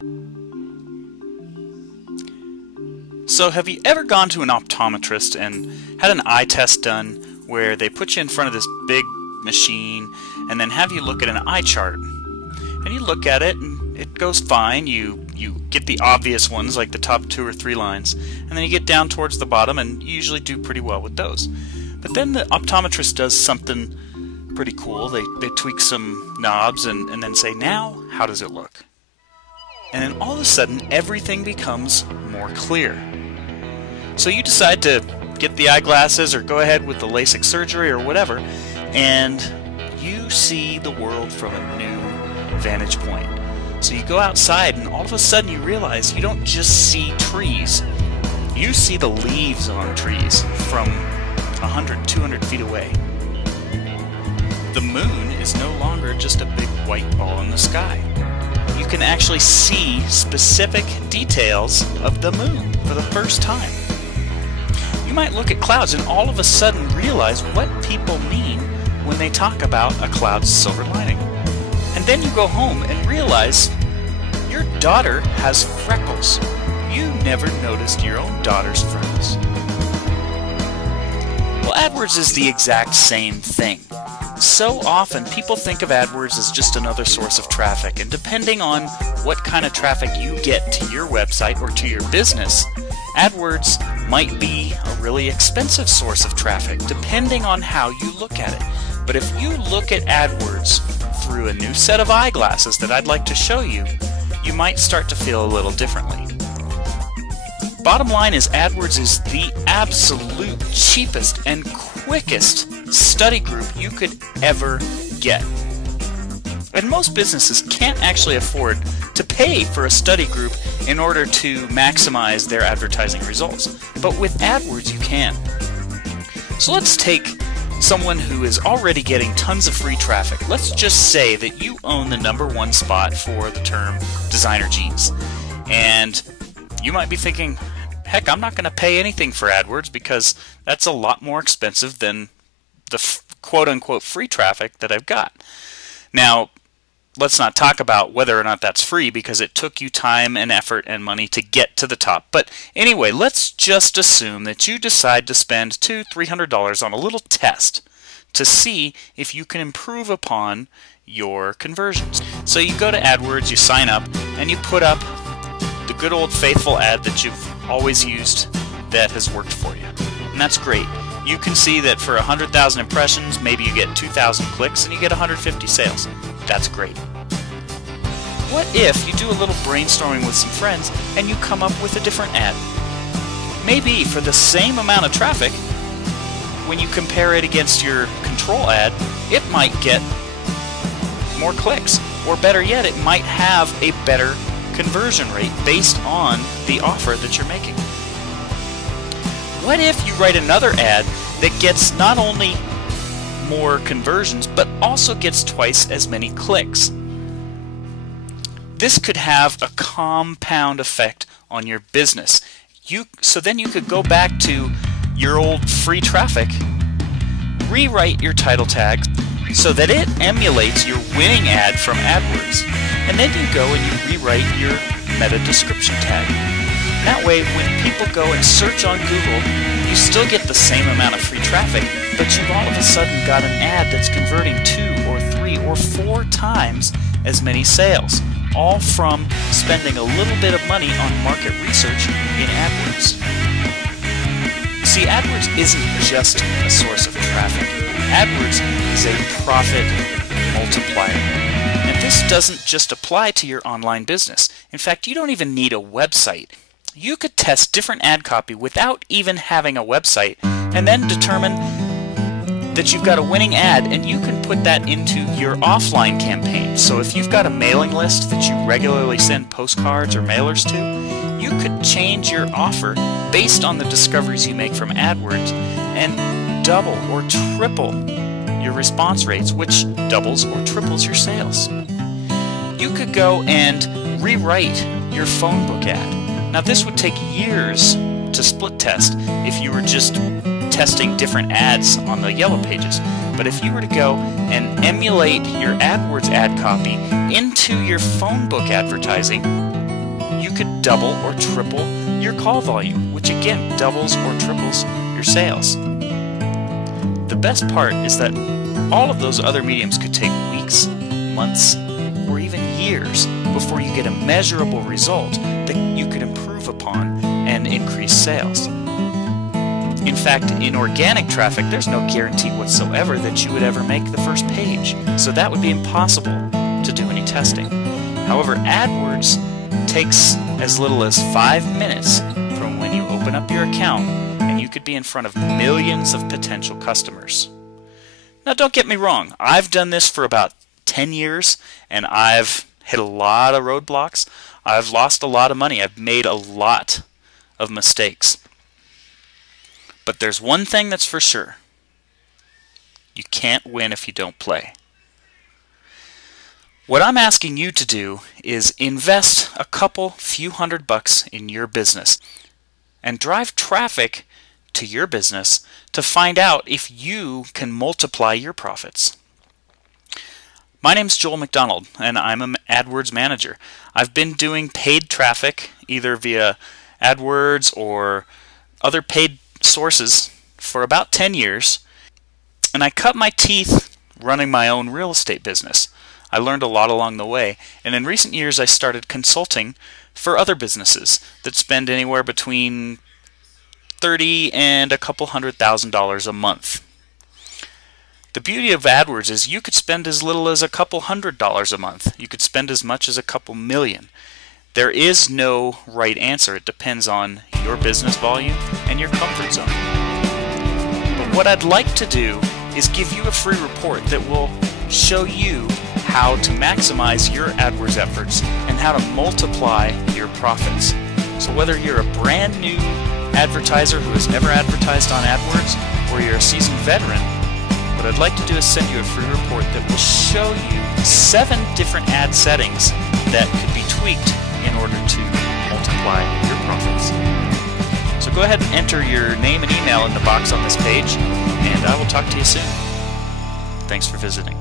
So have you ever gone to an optometrist and had an eye test done where they put you in front of this big machine and then have you look at an eye chart? And you look at it and it goes fine. You get the obvious ones like the top 2 or 3 lines, and then you get down towards the bottom and you usually do pretty well with those. But then the optometrist does something pretty cool. They tweak some knobs and then say, now how does it look? And then all of a sudden everything becomes more clear. So you decide to get the eyeglasses or go ahead with the LASIK surgery or whatever, and you see the world from a new vantage point. So you go outside and all of a sudden you realize you don't just see trees, you see the leaves on trees from 100, 200 feet away. The moon is no longer just a big white ball in the sky. You can actually see specific details of the moon for the first time. You might look at clouds and all of a sudden realize what people mean when they talk about a cloud's silver lining. And then you go home and realize your daughter has freckles. You never noticed your own daughter's freckles. Well, AdWords is the exact same thing. So often people think of AdWords as just another source of traffic, and depending on what kind of traffic you get to your website or to your business, AdWords might be a really expensive source of traffic, depending on how you look at it. But if you look at AdWords through a new set of eyeglasses that I'd like to show you, you might start to feel a little differently. Bottom line is AdWords is the absolute cheapest and quickest study group you could ever get. And most businesses can't actually afford to pay for a study group in order to maximize their advertising results. But with AdWords you can. So let's take someone who is already getting tons of free traffic. Let's just say that you own the #1 spot for the term designer jeans. And you might be thinking, heck, I'm not going to pay anything for AdWords because that's a lot more expensive than the quote-unquote free traffic that I've got. Now, let's not talk about whether or not that's free because it took you time and effort and money to get to the top. But anyway, let's just assume that you decide to spend $200-300 on a little test to see if you can improve upon your conversions. So you go to AdWords, you sign up, and you put up the good old faithful ad that you've always used that has worked for you. And that's great. You can see that for 100,000 impressions, maybe you get 2,000 clicks and you get 150 sales. That's great. What if you do a little brainstorming with some friends and you come up with a different ad? Maybe for the same amount of traffic, when you compare it against your control ad, it might get more clicks. Or better yet, it might have a better conversion rate based on the offer that you're making. What if you write another ad that gets not only more conversions, but also gets twice as many clicks? This could have a compound effect on your business. So then you could go back to your old free traffic, rewrite your title tag so that it emulates your winning ad from AdWords, and then you go and you rewrite your meta description tag. That way, when people go and search on Google, you still get the same amount of free traffic, but you've all of a sudden got an ad that's converting 2 or 3 or 4 times as many sales, all from spending a little bit of money on market research in AdWords. See, AdWords isn't just a source of traffic. AdWords is a profit multiplier. And this doesn't just apply to your online business. In fact, you don't even need a website. You could test different ad copy without even having a website and then determine that you've got a winning ad, and you can put that into your offline campaign. So if you've got a mailing list that you regularly send postcards or mailers to, you could change your offer based on the discoveries you make from AdWords and double or triple your response rates, which doubles or triples your sales. You could go and rewrite your phone book ad. Now this would take years to split test if you were just testing different ads on the yellow pages. But if you were to go and emulate your AdWords ad copy into your phone book advertising, you could double or triple your call volume, which again doubles or triples your sales. The best part is that all of those other mediums could take weeks, months, or even years before you get a measurable result that you could improve upon and increase sales. In fact, in organic traffic, there's no guarantee whatsoever that you would ever make the first page, so that would be impossible to do any testing. However, AdWords takes as little as 5 minutes from when you open up your account, and you could be in front of millions of potential customers. Now, don't get me wrong, I've done this for about 10 years, and I've hit a lot of roadblocks. I've lost a lot of money. I've made a lot of mistakes. But there's one thing that's for sure. You can't win if you don't play. What I'm asking you to do is invest a few $100 in your business and drive traffic to your business to find out if you can multiply your profits. My name's Joel McDonald, and I'm an AdWords manager. I've been doing paid traffic either via AdWords or other paid sources for about 10 years, and I cut my teeth running my own real estate business. I learned a lot along the way, and in recent years I started consulting for other businesses that spend anywhere between $30,000 and a couple $100,000 a month. The beauty of AdWords is you could spend as little as a couple $100 a month. You could spend as much as a couple million. There is no right answer. It depends on your business volume and your comfort zone. But what I'd like to do is give you a free report that will show you how to maximize your AdWords efforts and how to multiply your profits. So whether you're a brand new advertiser who has never advertised on AdWords, or you're a seasoned veteran, what I'd like to do is send you a free report that will show you 7 different ad settings that could be tweaked in order to multiply your profits. So go ahead and enter your name and email in the box on this page, and I will talk to you soon. Thanks for visiting.